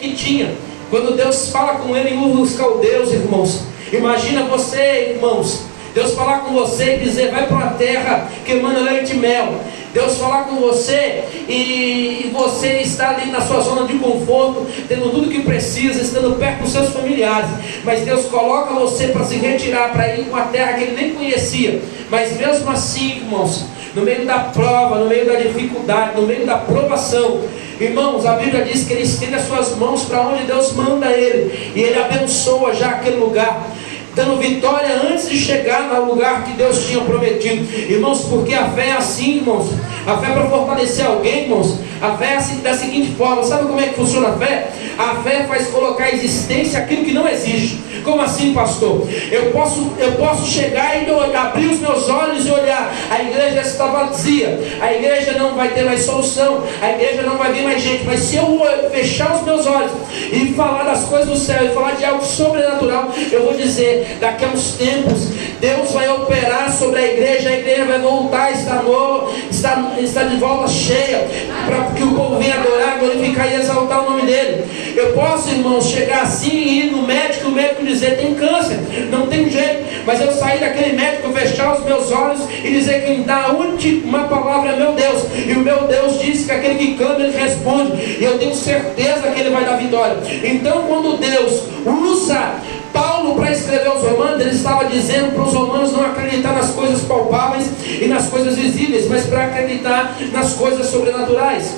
que tinha. Quando Deus fala com ele em Ur dos Caldeus, irmãos, imagina você, irmãos, Deus falar com você e dizer: vai para uma terra que emana leite e mel. Deus falar com você e você está ali na sua zona de conforto, tendo tudo que precisa, estando perto dos seus familiares, mas Deus coloca você para se retirar, para ir para uma terra que ele nem conhecia. Mas mesmo assim, irmãos, no meio da prova, no meio da dificuldade, no meio da provação, irmãos, a Bíblia diz que ele estende as suas mãos para onde Deus manda ele, e ele abençoa já aquele lugar, dando vitória antes de chegar no lugar que Deus tinha prometido. Irmãos, porque a fé é assim, irmãos. A fé é para fortalecer alguém, irmãos. A fé é assim, da seguinte forma: sabe como é que funciona a fé? A fé faz colocar em existência aquilo que não existe. Como assim, pastor? Eu posso chegar e abrir os meus olhos e olhar: a igreja está vazia, a igreja não vai ter mais solução, a igreja não vai vir mais gente. Mas se eu fechar os meus olhos e falar das coisas do céu, e falar de algo sobrenatural, eu vou dizer: daqui a uns tempos Deus vai operar sobre a igreja vai voltar, está de volta cheia, para que o povo venha adorar, glorificar e exaltar o nome dele. Eu posso, irmãos, chegar assim e ir no médico, e o médico dizer: tem câncer, não tem jeito. Mas eu sair daquele médico, fechar os meus olhos e dizer: quem dá a última palavra é meu Deus, e o meu Deus diz que aquele que clama ele responde, e eu tenho certeza que ele vai dar vitória. Então, quando Deus usa Paulo para escrever aos Romanos, ele estava dizendo para os romanos não acreditar nas coisas palpáveis e nas coisas visíveis, mas para acreditar nas coisas sobrenaturais.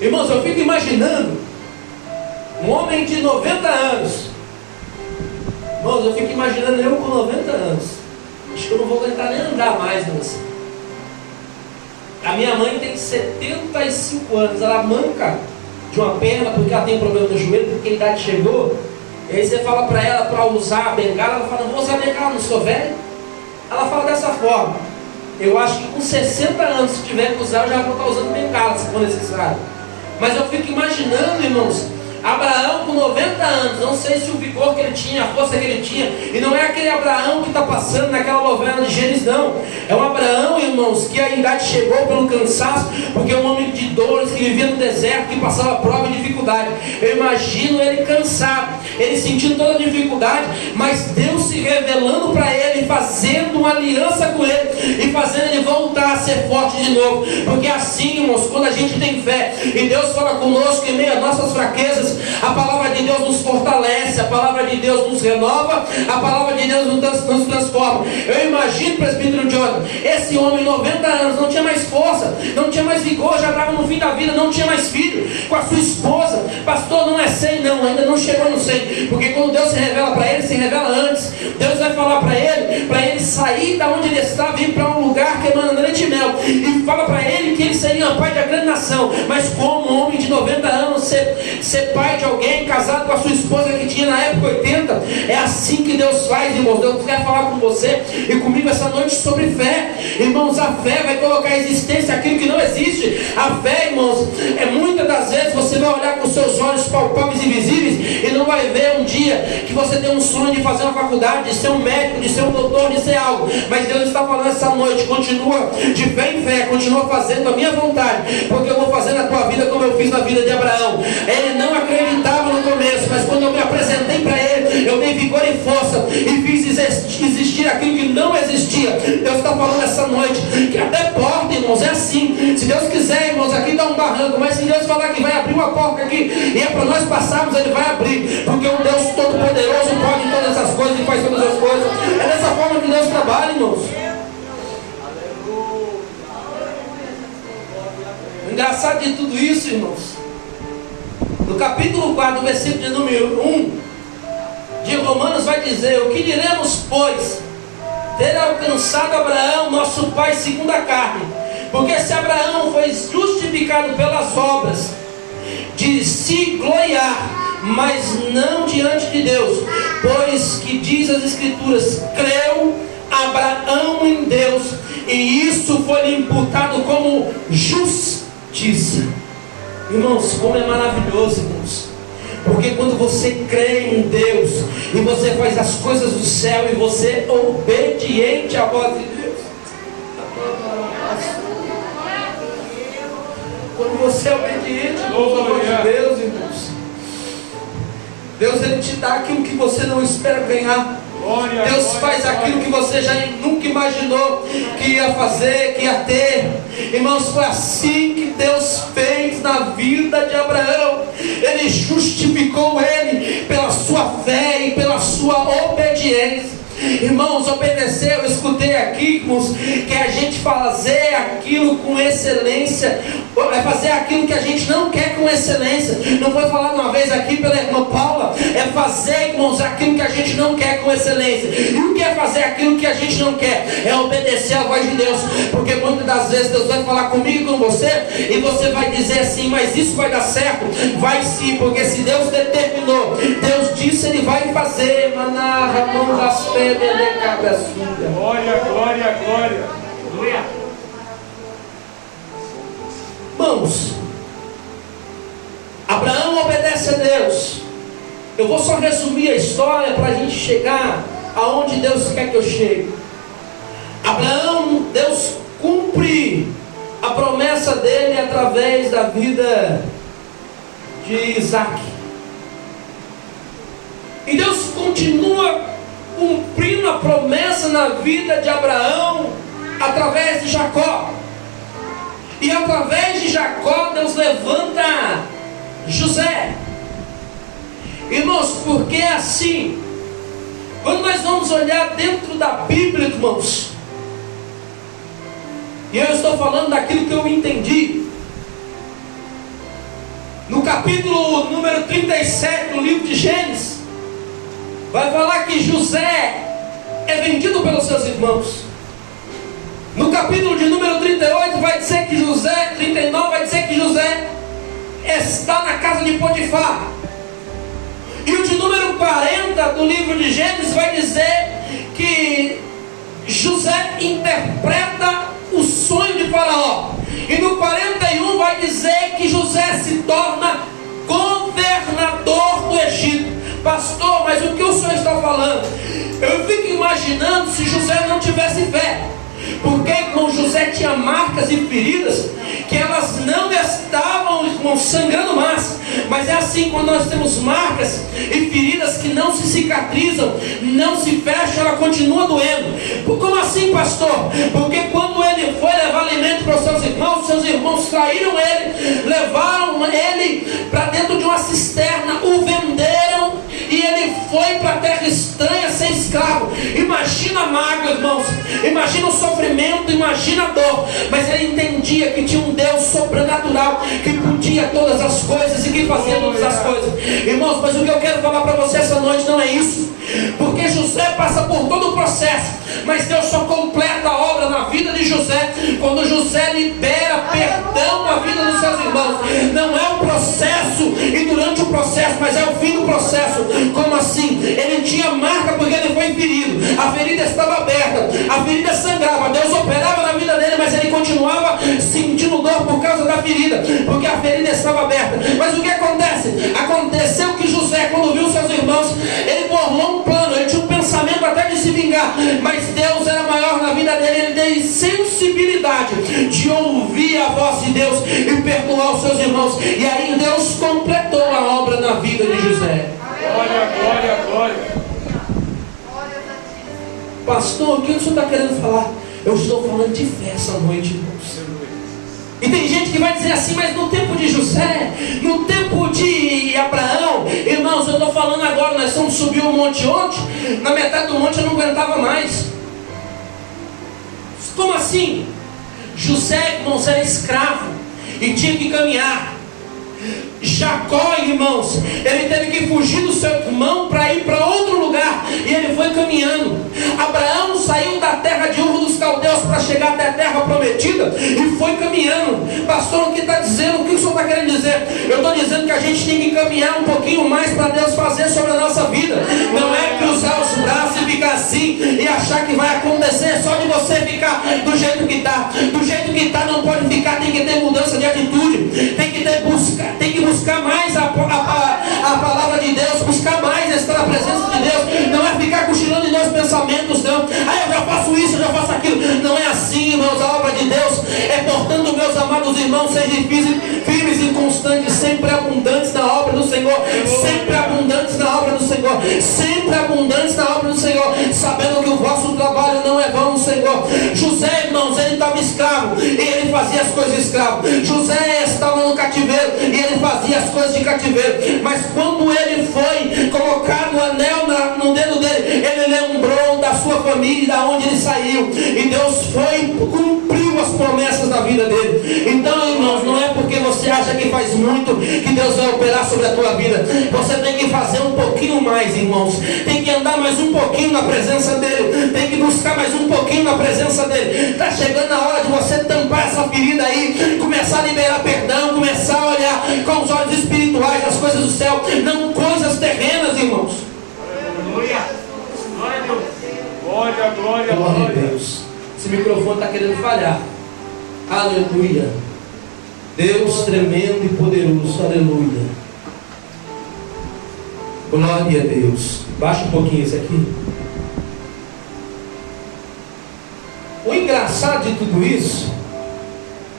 Irmãos, eu fico imaginando um homem de 90 anos. Irmãos, eu fico imaginando eu com 90 anos. Acho que eu não vou aguentar nem andar mais, moça. A minha mãe tem 75 anos, ela manca de uma perna porque ela tem problema no joelho, porque a idade chegou. E aí você fala para ela para usar a bengala, ela fala: não vou usar a bengala, não sou velho. Ela fala dessa forma. Eu acho que com 60 anos, se tiver que usar, eu já vou estar usando bengala, se for necessário. Mas eu fico imaginando, irmãos, Abraão com 90 anos, não sei se o vigor que ele tinha, a força que ele tinha, e não é aquele Abraão que está passando naquela novela de Gênesis, não. É um Abraão, irmãos, que a idade chegou pelo cansaço, porque é um homem de dores, que vivia no deserto, que passava prova e dificuldade. Eu imagino ele cansado, ele sentindo toda a dificuldade, mas Deus se revelando para ele, fazendo uma aliança com ele, e fazendo ele voltar a ser forte de novo. Porque assim, irmãos, quando a gente tem fé, e Deus fala conosco em meio às nossas fraquezas, a palavra de Deus nos fortalece, a palavra de Deus nos renova, a palavra de Deus nos transforma. Eu imagino, presbítero John, esse homem, 90 anos, não tinha mais força, não tinha mais vigor, já estava no fim da vida, não tinha mais filho, com a sua esposa. Pastor, não é 100 não, ainda não chegou no 100, porque quando Deus se revela para ele, se revela antes. Deus vai falar para ele sair da onde ele estava e ir para um lugar que emana leite e mel, e fala para ele que ele seria um pai da grande nação. Mas como um homem de 90 anos ser pai de alguém, casado com a sua esposa que tinha na época 80, é assim que Deus faz, irmãos. Deus quer falar com você e comigo essa noite sobre fé. Irmãos, a fé vai colocar em existência aquilo que não existe. A fé, irmãos, muitas das vezes você vai olhar com seus olhos palpáveis e visíveis e não vai ver um dia que você tem um sonho de fazer uma faculdade, de ser um médico, de ser um doutor, de ser algo. Mas Deus está falando essa noite: continua de fé em fé, continua fazendo a minha vontade, porque eu vou fazer na tua vida como eu fiz na vida de Abraão. Ele não acreditava no começo, mas quando eu me apresentei para ele, eu dei vigor e força e fiz existir aquilo que não existia. Deus está falando essa noite que até porta, irmãos, é assim. Se Deus quiser, irmãos, aqui dá um barranco, mas se Deus falar que vai abrir uma porta aqui e é para nós passarmos, ele vai abrir, porque um Deus todo-poderoso pode todas as coisas e faz todas as coisas. É dessa forma que Deus trabalha, irmãos. O engraçado de tudo isso, irmãos, no capítulo 4, versículo de número 1 de Romanos, vai dizer: o que diremos, pois, ter alcançado Abraão, nosso pai segundo a carne? Porque se Abraão foi justificado pelas obras, de se gloriar, mas não diante de Deus, pois que diz as Escrituras: creu Abraão em Deus, e isso foi-lhe imputado como justiça. Irmãos, como é maravilhoso, irmãos, porque quando você crê em Deus e você faz as coisas do céu e você é obediente à voz de Deus, você é obediente, irmãos, ao amor de Deus, irmãos. Deus, Ele te dá aquilo que você não espera ganhar. Deus faz aquilo que você já nunca imaginou que ia fazer, que ia ter. Irmãos, foi assim que Deus fez na vida de Abraão. Ele justificou ele pela sua fé e pela sua obediência. Irmãos, obedecer, eu escutei aqui, irmãos, que a gente fazer aquilo com excelência, é fazer aquilo que a gente não quer com excelência. Não foi falado uma vez aqui pela irmã Paula, é fazer, irmãos, aquilo que a gente não quer com excelência. E o que é fazer aquilo que a gente não quer? É obedecer a voz de Deus, porque muitas das vezes Deus vai falar comigo e com você, e você vai dizer assim, mas isso vai dar certo? Vai sim, porque se Deus determinou, Deus disse, Ele vai fazer. Manarra, mão das pedras. Glória, glória, glória. Vamos. Abraão obedece a Deus. Eu vou só resumir a história para a gente chegar aonde Deus quer que eu chegue. Abraão, Deus cumpre a promessa dele através da vida de Isaac. E Deus continua cumprindo a promessa na vida de Abraão através de Jacó. E através de Jacó Deus levanta José. Irmãos, porque é assim. Quando nós vamos olhar dentro da Bíblia, irmãos, e eu estou falando daquilo que eu entendi, no capítulo número 37 do livro de Gênesis, vai falar que José é vendido pelos seus irmãos. No capítulo de número 38 vai dizer que José, 39 vai dizer que José está na casa de Potifar. E o de número 40 do livro de Gênesis vai dizer que José interpreta o sonho de Faraó. E no 41 vai dizer que José se torna governador do Egito. Pastor, mas o que o senhor está falando? Eu fico imaginando se José não tivesse fé. Porque, irmão, José tinha marcas e feridas que elas não estavam, irmão, sangrando mais. Mas é assim, quando nós temos marcas e feridas que não se cicatrizam, não se fecham, ela continua doendo. Como assim, pastor? Porque quando ele foi levar alimento para os seus irmãos traíram ele, levaram ele para dentro de uma cisterna, o venderam e ele foi para a terra estranha ser escravo. Imagina a mágoa, irmãos, imagina o sofrimento, imagina a dor, mas ele entendia que tinha um Deus sobrenatural que podia todas as coisas e que fazia todas as coisas. Irmãos, mas o que eu quero falar para você essa noite não é isso, porque José passa por todo o processo, mas Deus só completa a obra na vida de José quando José libera perdão na vida dos seus irmãos. Não é o processo e durante o processo, mas é o fim do processo. Como assim? Ele tinha marca porque ele foi ferido, a ferida estava aberta, a ferida sangrava, Deus operava na vida dele, mas ele continuava sentindo dor por causa da ferida, porque a ferida estava aberta. Mas o que acontece? Aconteceu que José, quando viu seus irmãos, ele formou um plano, ele tinha um pensamento até de se vingar, mas Deus era maior na vida dele, ele teve sensibilidade de ouvir a voz de Deus e perdoar os seus irmãos, e aí Deus completou a obra na vida de José. Glória, glória, glória. Pastor, o que o senhor está querendo falar? Eu estou falando de fé essa noite, irmãos. E tem gente que vai dizer assim, mas no tempo de José, no tempo de Abraão, irmãos, eu estou falando agora, nós fomos subir o monte ontem, na metade do monte eu não aguentava mais. Como assim? José, irmãos, era escravo e tinha que caminhar. Jacó, irmãos, ele teve que fugir do seu irmão para ir para outro lugar, e ele foi caminhando. Abraão saiu da terra de Ur dos Caldeus para chegar até a terra prometida e foi caminhando. Pastor, o que está dizendo? O que o senhor está querendo dizer? Eu estou dizendo que a gente tem que caminhar um pouquinho mais para Deus fazer sobre a nossa vida. Não é cruzar os braços e ficar assim e achar que vai acontecer só de você ficar do jeito que está. Do jeito que está não pode ficar, tem que ter mudança de atitude, tem que buscar mais a palavra de Deus, buscar mais estar na presença de Deus. Não é ficar cochilando em meus pensamentos, não. Eu já faço isso, eu já faço aquilo. Não é assim, irmãos. A obra de Deus é, portanto, meus amados irmãos, sejam firmes sempre abundantes na obra do Senhor, sabendo que o vosso trabalho não é vão, Senhor. José, irmãos, ele estava escravo e ele fazia as coisas de escravo. José estava no cativeiro e ele fazia as coisas de cativeiro. Mas quando ele foi colocado o anel no dedo dele, ele lembrou da sua família, da onde ele saiu, e Deus cumpriu as promessas da vida dele. Então, irmãos, não é porque você acha que faz muito que Deus vai operar sobre a tua vida. Você tem que fazer um pouquinho mais, irmãos. Tem que andar mais um pouquinho na presença dele. Tem que buscar mais um pouquinho na presença dele. Está chegando a hora de você tampar essa ferida aí, começar a liberar perdão, começar a olhar com os olhos espirituais as coisas do céu, não coisas terrenas, irmãos. Aleluia. Glória a Deus. Glória, glória, Glória a glória. Deus. Esse microfone está querendo falhar. Aleluia. Deus tremendo e poderoso. Aleluia. Glória a Deus. Baixa um pouquinho esse aqui. O engraçado de tudo isso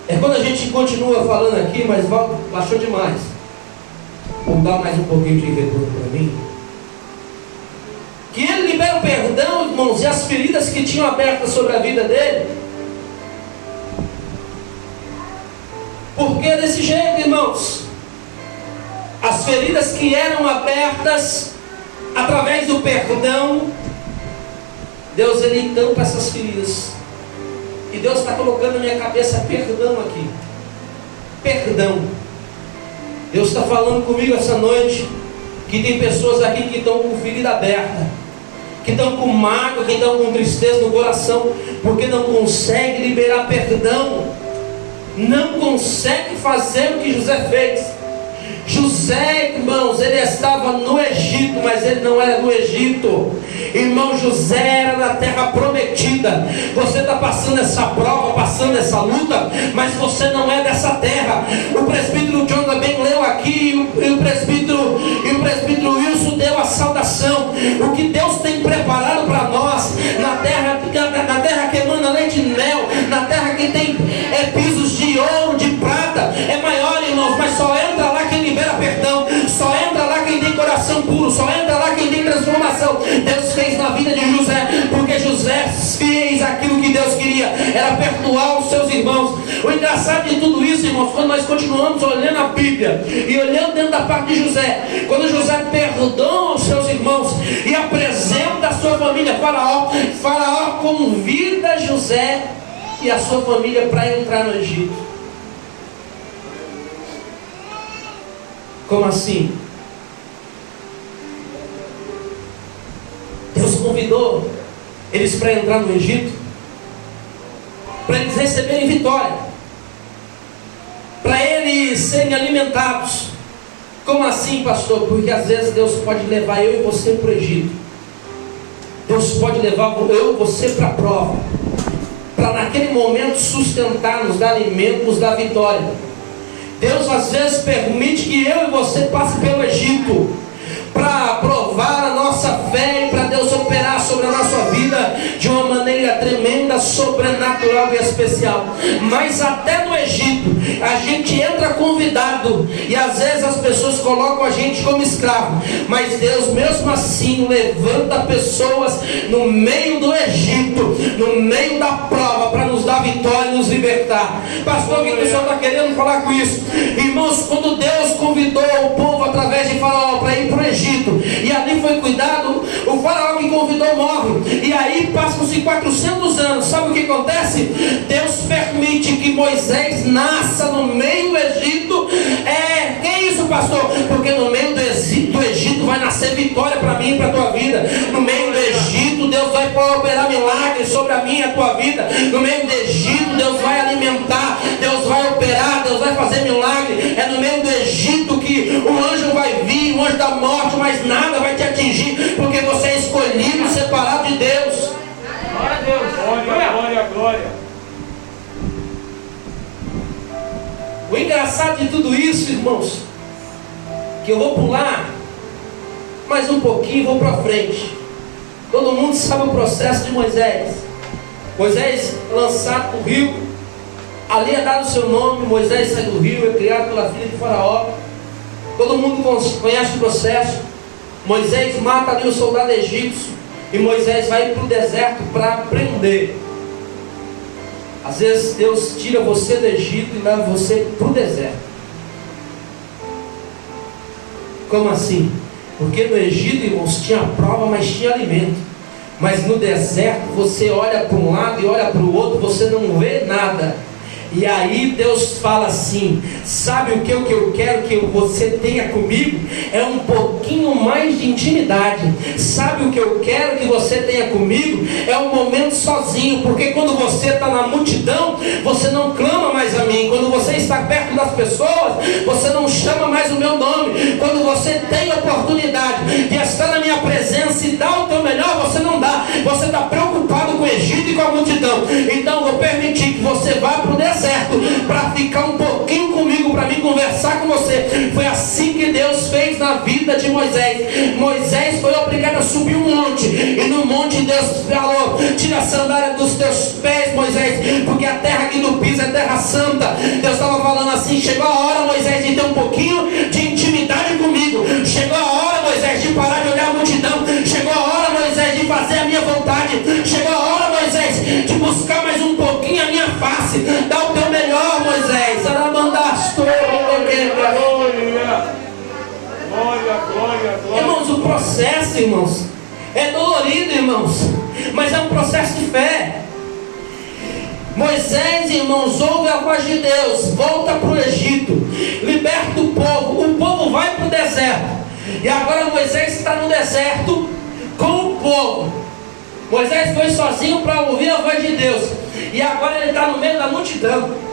é quando a gente continua falando aqui, mas baixou demais. Vou dar mais um pouquinho de retorno para mim. Que ele libera o perdão, irmãos, e as feridas que tinham abertas sobre a vida dele. Porque é desse jeito, irmãos. As feridas que eram abertas através do perdão, Deus ele tampa essas feridas. E Deus está colocando na minha cabeça perdão aqui. Perdão. Deus está falando comigo essa noite que tem pessoas aqui que estão com ferida aberta, que estão com mágoa, que estão com tristeza no coração, porque não consegue liberar perdão, não consegue fazer o que José fez. José, irmãos, ele estava no Egito, mas ele não era do Egito. Irmão, José era da terra prometida. Você está passando essa prova, passando essa luta, mas você não é dessa terra. O presbítero John também leu aqui, e o presbítero Wilson deu a saudação. O que Deus tem preparado para nós na terra que emana leite e mel, na terra que tem pisos de ouro, de prata, é maior, irmãos, mas só entra lá quem libera perdão, só entra lá quem tem coração puro, só entra lá quem tem transformação. Deus fez na vida de José, porque José fez aquilo que Deus queria, era perdoar os seus irmãos. O engraçado de tudo isso, irmãos, quando nós continuamos olhando a Bíblia e olhando dentro da parte de José, quando José perdoa os seus irmãos e apresenta a sua família, Faraó convida José e a sua família para entrar no Egito. Como assim? Deus convidou eles para entrar no Egito, para eles receberem vitória, para eles serem alimentados. Como assim, pastor? Porque às vezes Deus pode levar eu e você para o Egito. Deus pode levar eu e você para a prova, para naquele momento sustentar, nos dar alimento, nos dar vitória. Deus às vezes permite que eu e você passe pelo Egito, para provar a nossa fé e para Deus operar sobre a nossa vida de uma maneira tremenda, sobrenatural e especial. Mas até no Egito a gente entra convidado, e às vezes as pessoas colocam a gente como escravo, mas Deus mesmo assim levanta pessoas no meio do Egito, no meio da prova, para nos dar vitória e nos libertar. Pastor, o que o senhor está querendo falar com isso? Irmãos, quando Deus convidou o povo através de Faraó para ir para o Egito, e ali foi cuidado, o Faraó que convidou morre, e aí passam-se 400 anos. Sabe o que acontece? Deus permite que Moisés nasça no meio do Egito. Que é isso, pastor? Porque no meio do Egito vai nascer vitória para mim e para a tua vida. No meio do Egito Deus vai operar milagres sobre a minha e a tua vida. No meio do Egito Deus vai alimentar, Deus vai operar, Deus vai fazer milagre. É no meio do Egito que o anjo vai vir, o anjo da morte, mas nada vai te atingir, porque você é escolhido, separado de Deus. Glória a Deus. Glória, glória, glória. O engraçado de tudo isso, irmãos, que eu vou pular mais um pouquinho e vou para frente. Todo mundo sabe o processo de Moisés. Moisés lançado para o rio, ali é dado o seu nome. Moisés sai do rio, é criado pela filha de Faraó. Todo mundo conhece o processo. Moisés mata ali o soldado egípcio e Moisés vai para o deserto para aprender. Às vezes Deus tira você do Egito e leva você para o deserto. Como assim? Porque no Egito, irmãos, tinha prova, mas tinha alimento. Mas no deserto você olha para um lado e olha para o outro, você não vê nada. E aí Deus fala assim: sabe o que eu quero que você tenha comigo? É um pouquinho mais de intimidade. Sabe o que eu quero que você tenha comigo? É um momento sozinho. Porque quando você está na multidão, você não clama mais a mim. Quando você está perto das pessoas, você não chama mais o meu nome. Quando você tem a oportunidade de estar na minha presença e dar o teu melhor, você não dá. Você está preocupado com o Egito e com a multidão. Então eu vou permitir que você vá para o deserto para ficar um pouquinho comigo, para mim conversar com você. Foi assim que Deus fez na vida de Moisés. Moisés foi obrigado a subir um monte, e no monte Deus falou: tira a sandália dos teus pés, Moisés, porque a terra que tu pisa é terra santa. Deus estava falando assim: chegou a hora, Moisés, de ter um pouquinho de intimidade comigo. Chegou a hora, Moisés, de parar de olhar a multidão. Chegou a hora, Moisés, de fazer a minha vontade. Chegou a hora, Moisés, de buscar mais um pouquinho a minha face. Dá o teu melhor, Moisés. Glória. Irmãos, o processo, irmãos, é dolorido, irmãos, mas é um processo de fé. Moisés, irmãos, ouve a voz de Deus, volta para o Egito, liberta o povo vai para o deserto. E agora Moisés está no deserto com o povo. Moisés foi sozinho para ouvir a voz de Deus, e agora ele está no meio da multidão.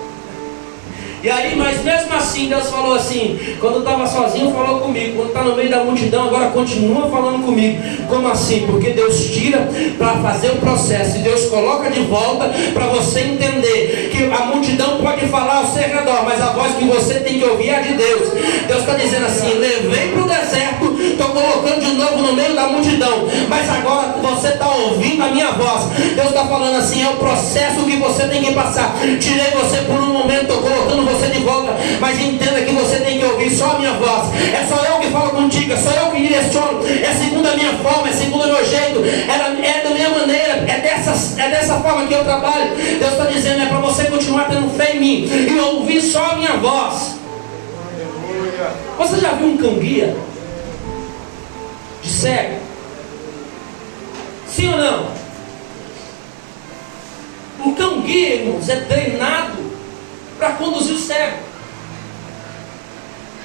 E aí, mas mesmo assim, Deus falou assim: quando estava sozinho falou comigo, quando está no meio da multidão agora continua falando comigo. Como assim? Porque Deus tira para fazer o processo, e Deus coloca de volta para você entender que a multidão pode falar ao seu redor, mas a voz que você tem que ouvir é a de Deus. Deus está dizendo assim: levei para o deserto, estou colocando de novo no meio da multidão, mas agora você está ouvindo a minha voz. Deus está falando assim: é o processo que você tem que passar. Tirei você por um momento, estou colocando você de volta, mas entenda que você tem que ouvir só a minha voz. É só eu que falo contigo, é só eu que direciono, é segundo a minha forma, é segundo o meu jeito, é da minha maneira, é dessa forma que eu trabalho. Deus está dizendo: é para você continuar tendo fé em mim e ouvir só a minha voz. Você já viu um cão-guia de cego? Sim ou não? O cão-guia, irmãos, é treinado para conduzir o cego.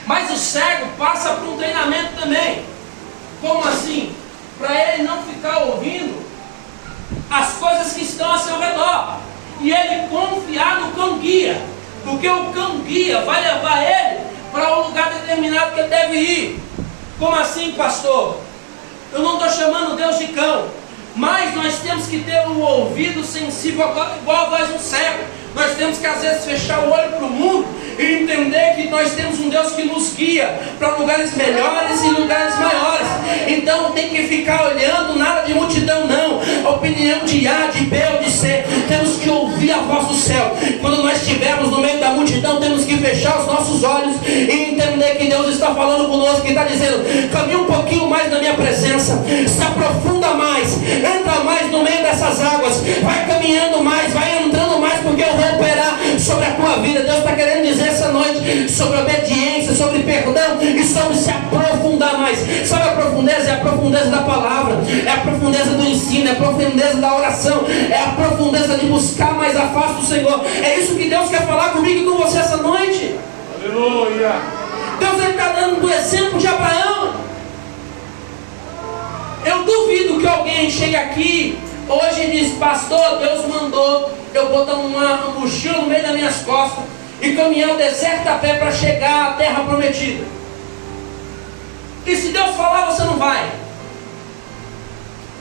Mas o cego passa por um treinamento também. Como assim? Para ele não ficar ouvindo as coisas que estão a seu redor, e ele confiar no cão-guia, porque o cão-guia vai levar ele para um lugar determinado que ele deve ir. Como assim, pastor? Eu não estou chamando Deus de cão, mas nós temos que ter o ouvido sensível igual a voz de um cego. Nós temos que às vezes fechar o olho para o mundo e entender que nós temos um Deus que nos guia para lugares melhores e lugares maiores. Então tem que ficar olhando nada de multidão, não. A opinião de A, de B ou de C. Temos que ouvir a voz do céu. Quando nós estivermos no meio da multidão, temos que fechar os nossos olhos e entender que Deus está falando conosco, que está dizendo: caminha um pouquinho mais na minha presença, se aprofunda mais, entra mais no meio dessas águas, vai caminhando mais, vai entrando mais, porque eu vou operar sobre a tua vida. Deus está querendo dizer essa noite sobre obediência, sobre perdão e sobre se aprofundar mais. Sabe a profundeza? É a profundeza da palavra, é a profundeza do ensino, é a profundeza da oração, é a profundeza de buscar mais a face do Senhor. É isso que Deus quer falar comigo e com você essa noite. Aleluia. Deus está dando o exemplo de Abraão. Eu duvido que alguém chegue aqui hoje e diz: pastor, Deus mandou eu botar uma mochila no meio das minhas costas e caminhar o deserto a pé para chegar à terra prometida. E se Deus falar, você não vai.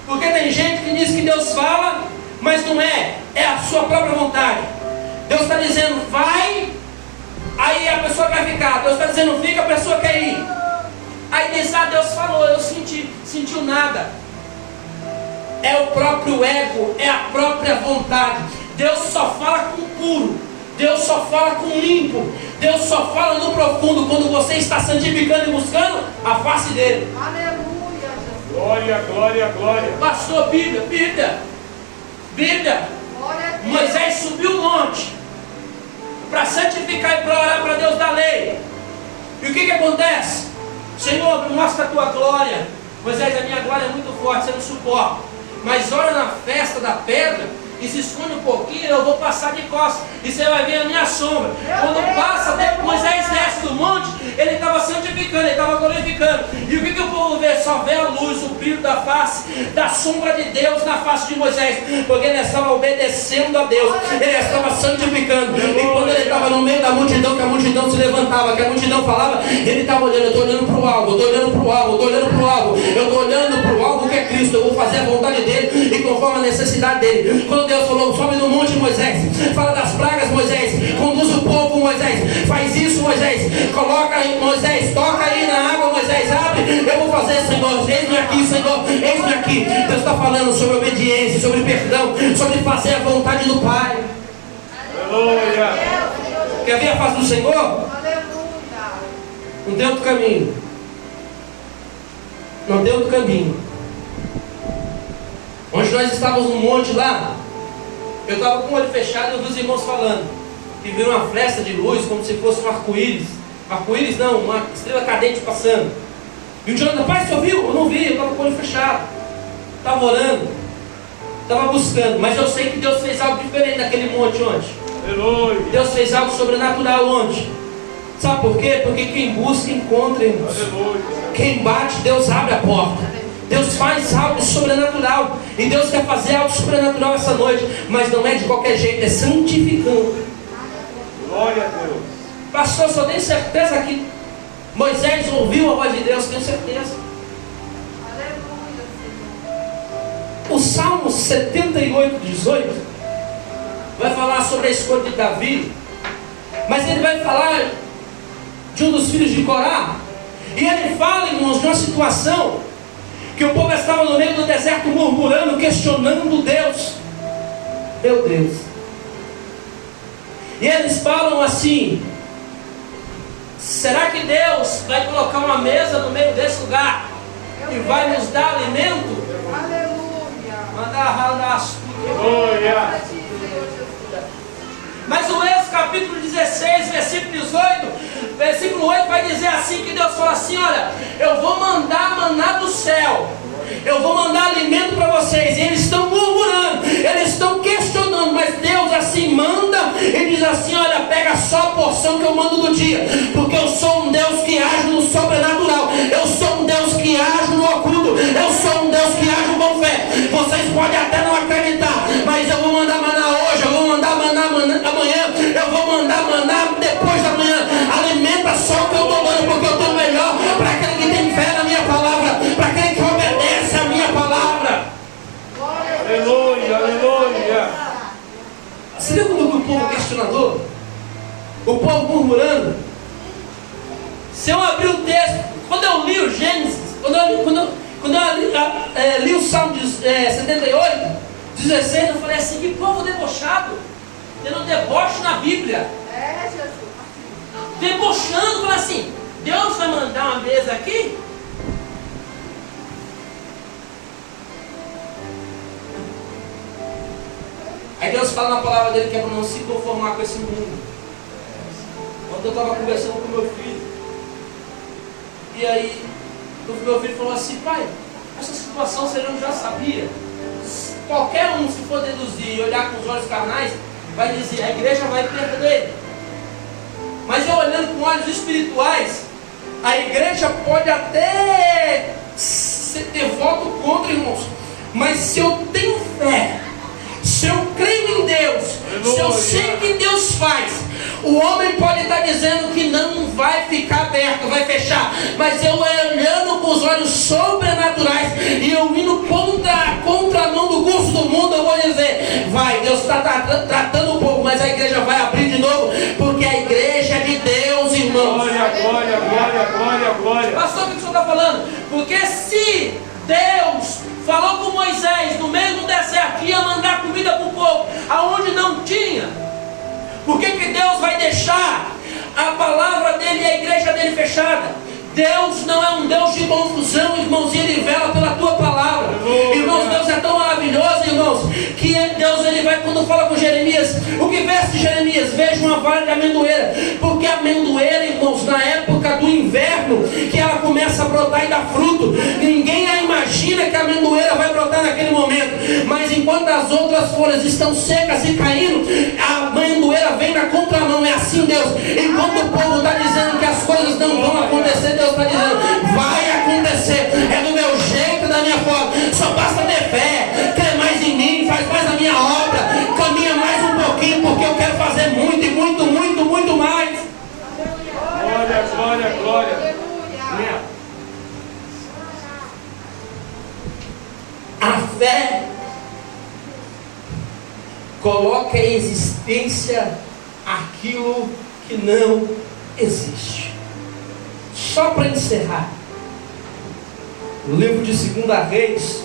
Porque tem gente que diz que Deus fala, mas não é a sua própria vontade. Deus está dizendo: vai, aí a pessoa quer ficar. Deus está dizendo: fica, a pessoa quer ir. Aí diz: ah, Deus falou, eu sentiu nada. É o próprio ego, é a própria vontade. Deus só fala com o puro, Deus só fala com o limpo, Deus só fala no profundo, quando você está santificando e buscando a face dele. Aleluia. Glória, glória, glória. Pastor, Bíblia. Moisés subiu o monte para santificar e para orar para Deus da lei. E o que acontece? Senhor, me mostra a tua glória. Moisés, a minha glória é muito forte, você não suporta. Mas ora na festa da pedra e se esconde um pouquinho, eu vou passar de costas e você vai ver a minha sombra. Quando passa, Moisés desce do monte, ele estava santificando, ele estava glorificando. E o que o povo vê? Só vê a luz, o brilho da face, da sombra de Deus na face de Moisés, porque ele estava obedecendo a Deus, ele estava santificando. E quando ele estava no meio da multidão, que a multidão se levantava, que a multidão falava, ele estava olhando, eu estou olhando para o alvo, eu estou olhando para o alvo, eu estou olhando para o alvo, eu estou olhando para o alvo que é Cristo, eu vou fazer a vontade dele e conforme a necessidade dele. Quando Deus falou, sobe no monte, Moisés, fala das pragas, Moisés, conduz o povo, Moisés, faz isso, Moisés, coloca aí, Moisés, toca aí na água, Moisés, abre, eu vou fazer, Senhor, eis-me aqui, Senhor, eis-me aqui. Deus está falando sobre obediência, sobre perdão, sobre fazer a vontade do Pai. Aleluia. Quer ver a face do Senhor? Não tem outro caminho. Não tem outro caminho. Onde nós estávamos no monte lá, eu estava com o olho fechado e eu vi os irmãos falando que viram uma flecha de luz como se fosse um arco-íris. Arco-íris não, uma estrela cadente passando. E um Jonathan, pai, você ouviu? Eu não vi, eu estava com o olho fechado. Estava orando, estava buscando, mas eu sei que Deus fez algo diferente naquele monte ontem. Aleluia. Deus fez algo sobrenatural ontem. Sabe por quê? Porque quem busca, encontra, irmãos. Aleluia. Quem bate, Deus abre a porta. Deus faz algo sobrenatural. E Deus quer fazer algo sobrenatural essa noite. Mas não é de qualquer jeito, é santificando. Glória a Deus. Pastor, só tenho certeza que Moisés ouviu a voz de Deus, tenho certeza. O Salmo 78, 18 vai falar sobre a escolha de Davi. Mas ele vai falar de um dos filhos de Corá. E ele fala, irmãos, de uma situação que o povo estava no meio do deserto murmurando, questionando Deus. Meu Deus. E eles falam assim: será que Deus vai colocar uma mesa no meio desse lugar e vai nos dar alimento? Glória. Mas o Êxodo capítulo 16, versículo 18, versículo 8 vai dizer assim, que Deus fala assim: olha, eu vou mandar maná do céu, eu vou mandar alimento para vocês. E eles estão murmurando, eles estão questionando, mas Deus assim manda e diz assim: olha, pega só a porção que eu mando do dia, porque eu sou um Deus que age no sobrenatural, eu sou um Deus que age no oculto, eu sou um Deus que age com fé. Vocês podem até não acreditar, mas eu vou mandar maná hoje, eu vou mandar maná amanhã, eu vou mandar maná depois da manhã. Alimenta só o que eu estou dando, porque eu estou melhor para aquele que tem fé na minha palavra, para aquele que obedece a minha palavra. Aleluia, aleluia. Você viu como o povo questionador? O povo murmurando. Se eu abrir o texto, quando eu li o Gênesis, quando eu li o Salmo 78, 16, eu falei assim: que povo debochado, tendo deboche na Bíblia. Debochando, falando assim: Deus vai mandar uma mesa aqui? Aí Deus fala na palavra dele que é para não se conformar com esse mundo. Ontem eu estava conversando com meu filho, e aí o meu filho falou assim: pai, essa situação você já sabia? Qualquer um, se for deduzir e olhar com os olhos carnais, vai dizer: a igreja vai perder. Mas eu olhando com olhos espirituais, a igreja pode até ter voto contra, irmãos, mas se eu tenho fé, se eu creio em Deus, se eu sei que Deus faz, o homem pode estar dizendo que não vai ficar aberto, vai fechar, mas eu olhando com os olhos sobrenaturais e eu indo contra a mão do curso do mundo, eu vou dizer: vai, Deus está tratando um pouco, mas a igreja vai abrir de novo, porque a igreja é de Deus, irmãos. Glória, glória, glória, glória, glória. Pastor, o que o senhor está falando? Porque se Deus falou com Moisés no meio do deserto que ia mandar comida para o povo, aonde não tinha, por que Deus vai deixar a palavra dele e a igreja dele fechada? Deus não é um Deus de confusão, irmãos, e Ele vela pela tua palavra. Irmãos, Deus é tão maravilhoso, irmãos, que Deus, Ele vai, quando fala com Jeremias, o que veste Jeremias? Veja uma vara de amendoeira, porque a amendoeira, irmãos, na época do inverno, que ela começa a brotar e dar fruto, ninguém a imagina que a amendoeira vai brotar naquele momento, mas enquanto as outras folhas estão secas e caindo, a amendoeira vem na contramão. É assim, Deus, enquanto o povo está dizendo que as coisas não vão acontecer, Deus está dizendo, vai acontecer, é do meu jeito, da minha forma, só basta ter fé, crer mais em mim, faz mais a minha obra, caminha mais um pouquinho, porque eu quero fazer muito e muito, muito, muito mais. Glória, glória, glória. A fé coloca em existência aquilo que não existe. Só para encerrar, no livro de 2 Reis,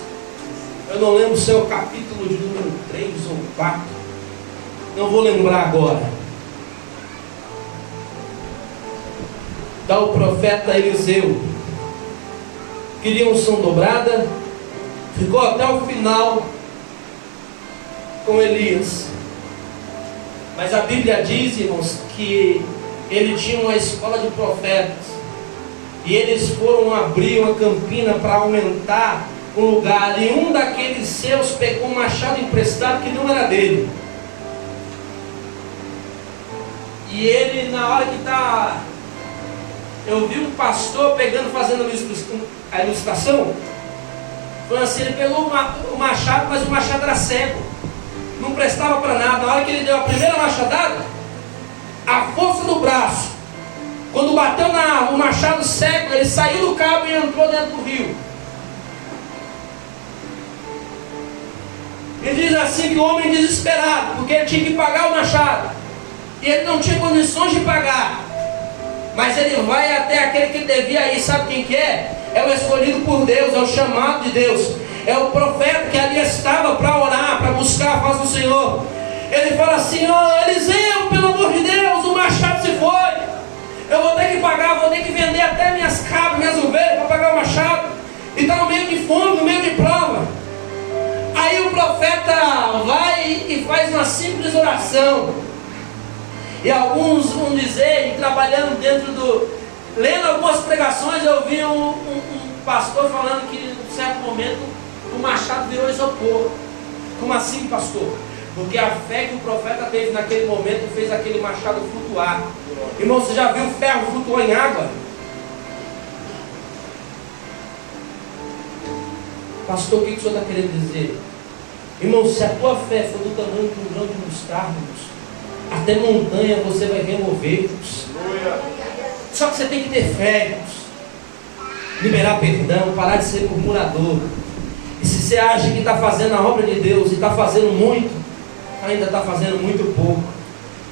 eu não lembro se é o capítulo de número 3 ou 4, não vou lembrar agora. Dá o profeta Eliseu, queria unção dobrada, ficou até o final com Elias. Mas a Bíblia diz, irmãos, que ele tinha uma escola de profetas. E eles foram abrir uma campina para aumentar o lugar. E um daqueles seus pegou um machado emprestado que não era dele. E ele, na hora que está... Eu vi um pastor fazendo a ilustração. Foi assim, ele pegou o machado, mas o machado era cego. Não prestava para nada. Na hora que ele deu a primeira machadada, a força do braço, quando bateu o machado cego, ele saiu do cabo e entrou dentro do rio. E diz assim que o homem desesperado, porque ele tinha que pagar o machado, e ele não tinha condições de pagar, mas ele vai até aquele que devia ir. Sabe quem que é? É o escolhido por Deus, é o chamado de Deus, é o profeta que ali estava para orar, para buscar a face do Senhor. Ele fala assim: ó, Eliseu, pelo amor de Deus, o machado se foi, eu vou ter que pagar, vou ter que vender até minhas cabras, minhas ovelhas para pagar o machado, e está no meio de fome, no meio de prova. Aí o profeta vai e faz uma simples oração, e alguns vão dizer, e trabalhando lendo algumas pregações, eu vi um pastor falando que em um certo momento o machado virou isopor. Como assim, pastor? Porque a fé que o profeta teve naquele momento fez aquele machado flutuar. Irmão, você já viu o ferro flutuar em água? Pastor, o que o senhor está querendo dizer? Irmão, se a tua fé for do tamanho de um grão de mostarda, até montanha você vai remover. Só que você tem que ter fé, irmãos. Liberar perdão, parar de ser murmurador. E se você acha que está fazendo a obra de Deus e está fazendo muito, ainda está fazendo muito pouco.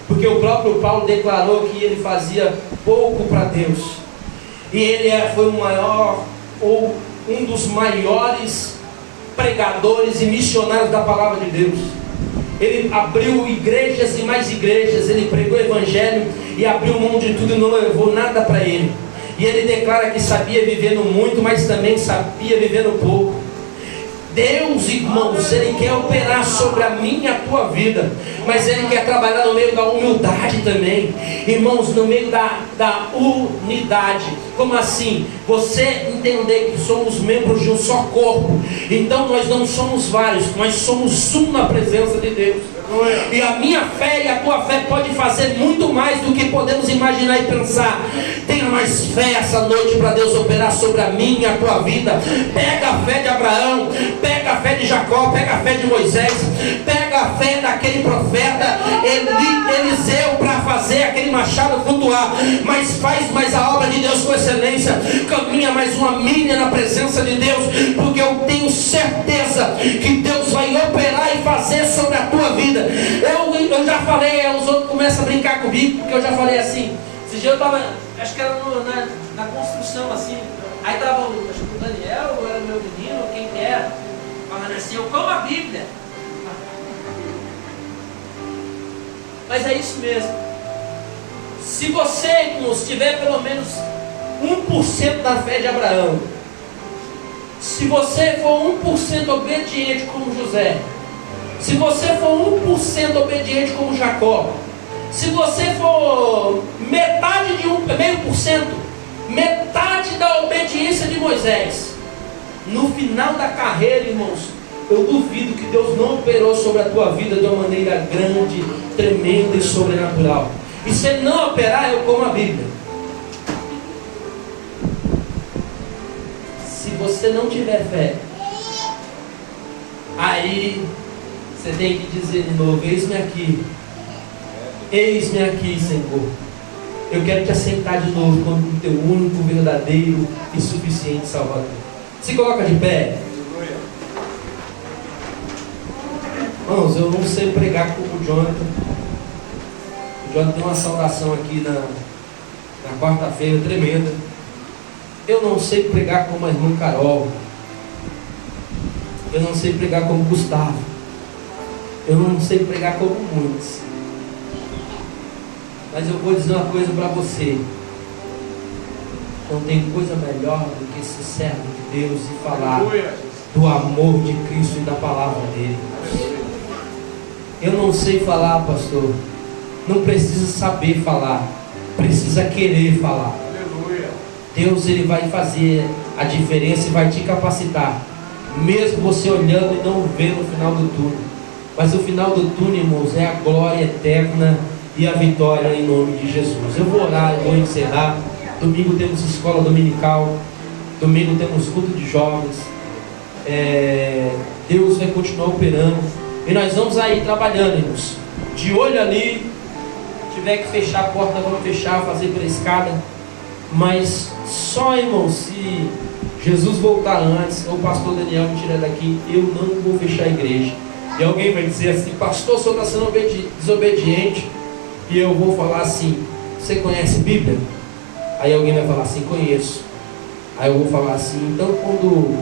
Porque o próprio Paulo declarou que ele fazia pouco para Deus. E ele foi o maior, ou um dos maiores pregadores e missionários da palavra de Deus. Ele abriu igrejas e mais igrejas, ele pregou o evangelho e abriu mão de tudo e não levou nada para ele. E ele declara que sabia viver no muito, mas também sabia viver no pouco. Deus, irmãos, Ele quer operar sobre a minha e a tua vida, mas Ele quer trabalhar no meio da humildade também. Irmãos, no meio da unidade. Como assim? Você entender que somos membros de um só corpo. Então nós não somos vários, nós somos um na presença de Deus. E a minha fé e a tua fé pode fazer muito mais do que podemos imaginar e pensar. Tenha mais fé essa noite para Deus operar sobre a minha e a tua vida. Pega a fé de Abraão, pega a fé de Jacó, pega a fé de Moisés, pega a fé daquele profeta Eliseu para fazer aquele machado flutuar. Mas faz mais a obra de Deus com excelência. Caminha mais uma milha na presença de Deus, porque eu tenho certeza que Deus vai operar e fazer sobre a tua vida. Eu já falei, os outros começam a brincar comigo, porque eu já falei assim. Esse dia eu estava, acho que era na construção assim, aí estava o Daniel, ou era meu menino, quem que era, falando assim: eu como a Bíblia. Mas é isso mesmo. Se você, irmãos, tiver pelo menos 1% da fé de Abraão, se você for 1% obediente como José, se você for 1% obediente como Jacó, se você for metade de 0,5%, metade da obediência de Moisés, no final da carreira, irmãos, eu duvido que Deus não operou sobre a tua vida de uma maneira grande, tremenda e sobrenatural. E se Ele não operar, eu como a Bíblia. Se você não tiver fé, aí você tem que dizer de novo: eis-me aqui, Senhor. Eu quero te aceitar de novo como o teu único, verdadeiro e suficiente Salvador. Se coloca de pé. Irmãos, eu não sei pregar como o Jonathan. O Jonathan tem uma saudação aqui na quarta-feira tremenda. Eu não sei pregar como a irmã Carol. Eu não sei pregar como Gustavo. Eu não sei pregar como muitos. Mas eu vou dizer uma coisa para você. Não tem coisa melhor do que ser servo de Deus e falar do amor de Cristo e da palavra dele. Eu não sei falar, pastor. Não precisa saber falar, precisa querer falar. Deus, Ele vai fazer a diferença e vai te capacitar, mesmo você olhando e não vendo o final do túnel. Mas o final do túnel, irmãos, é a glória eterna e a vitória em nome de Jesus. Eu vou orar, eu vou encerrar. Domingo temos escola dominical, domingo temos culto de jovens. Deus vai continuar operando e nós vamos aí trabalhando, irmãos, de olho ali. Se tiver que fechar a porta, vamos fechar, fazer pela escada. Mas só, irmãos, se Jesus voltar antes, ou o pastor Daniel me tirar daqui, eu não vou fechar a igreja. E alguém vai dizer assim: pastor, o senhor está sendo desobediente. E eu vou falar assim: você conhece Bíblia? Aí alguém vai falar assim: conheço. Aí eu vou falar assim: então quando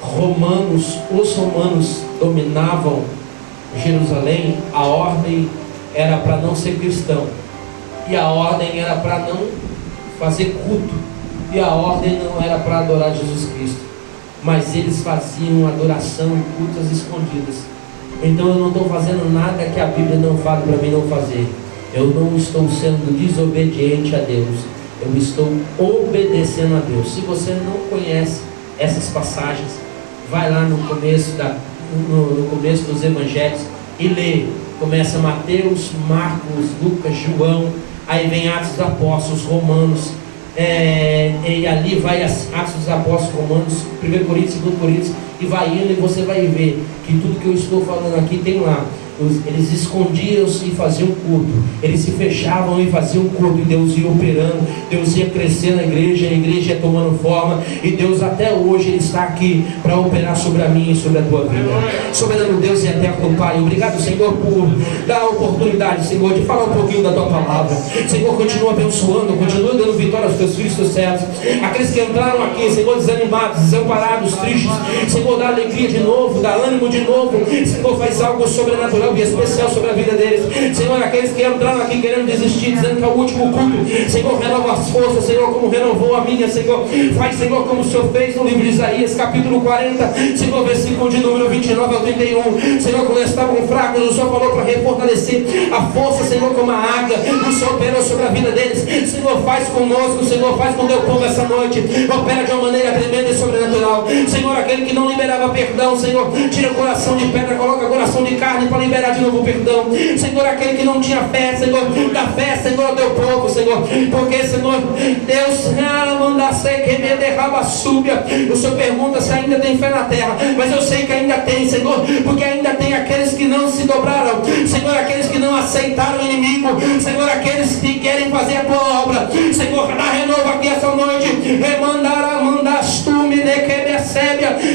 os romanos dominavam Jerusalém, a ordem era para não ser cristão, e a ordem era para não fazer culto, e a ordem não era para adorar Jesus Cristo, mas eles faziam adoração e cultos escondidas. Então eu não estou fazendo nada que a Bíblia não fala para mim não fazer. Eu não estou sendo desobediente a Deus, eu estou obedecendo a Deus. Se você não conhece essas passagens, vai lá no começo dos evangelhos e lê. Começa Mateus, Marcos, Lucas, João, aí vem Atos dos Apóstolos, Romanos, e ali vai Atos dos Apóstolos, Romanos, 1 Coríntios, 2 Coríntios, e vai indo, e você vai ver que tudo que eu estou falando aqui tem lá. Eles escondiam-se e faziam culto, eles se fechavam e faziam culto, e Deus ia operando, Deus ia crescendo a igreja ia tomando forma, e Deus até hoje Ele está aqui para operar sobre a minha e sobre a tua vida. Soberano Deus e eterno Pai, obrigado, Senhor, por dar a oportunidade, Senhor, de falar um pouquinho da tua palavra. Senhor, continua abençoando, continua dando vitória aos teus filhos, teus servos, aqueles que entraram aqui, Senhor, desanimados, desamparados, tristes, Senhor, dá alegria de novo, dá ânimo de novo, Senhor, faz algo sobrenatural e especial sobre a vida deles. Senhor, aqueles que entraram aqui querendo desistir, dizendo que é o último culto, Senhor, renova as forças, Senhor, como renovou a minha, Senhor, faz, Senhor, como o Senhor fez no livro de Isaías, capítulo 40, Senhor, versículo de número 29 ao 31, Senhor, quando eles estavam fracos, o Senhor falou para refortalecer a força, Senhor, como a águia, o Senhor operou sobre a vida deles. Senhor, faz conosco, Senhor, faz com o teu povo essa noite, opera de uma maneira tremenda e sobrenatural. Senhor, aquele que não liberava perdão, Senhor, tira o coração de pedra, coloca o coração de carne para liberar de novo o perdão. Senhor, aquele que não tinha fé, Senhor, dá fé, Senhor, ao teu povo, Senhor, porque, Senhor, Deus, o Senhor pergunta se ainda tem fé na terra, mas eu sei que ainda tem, Senhor, porque ainda tem aqueles que não se dobraram, Senhor, aqueles que não aceitaram o inimigo, Senhor, aqueles que querem fazer a tua obra, Senhor, dá renovo aqui essa noite,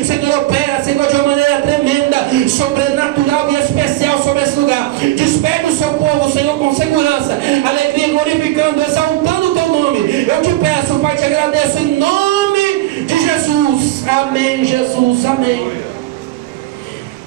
Senhor, opera, Senhor, de uma maneira tremenda, sobrenatural e especial sobre esse lugar. Despede o seu povo, Senhor, com segurança, alegria, glorificando, exaltando o teu nome. Eu te peço, Pai, te agradeço em nome de Jesus. Amém, Jesus, amém.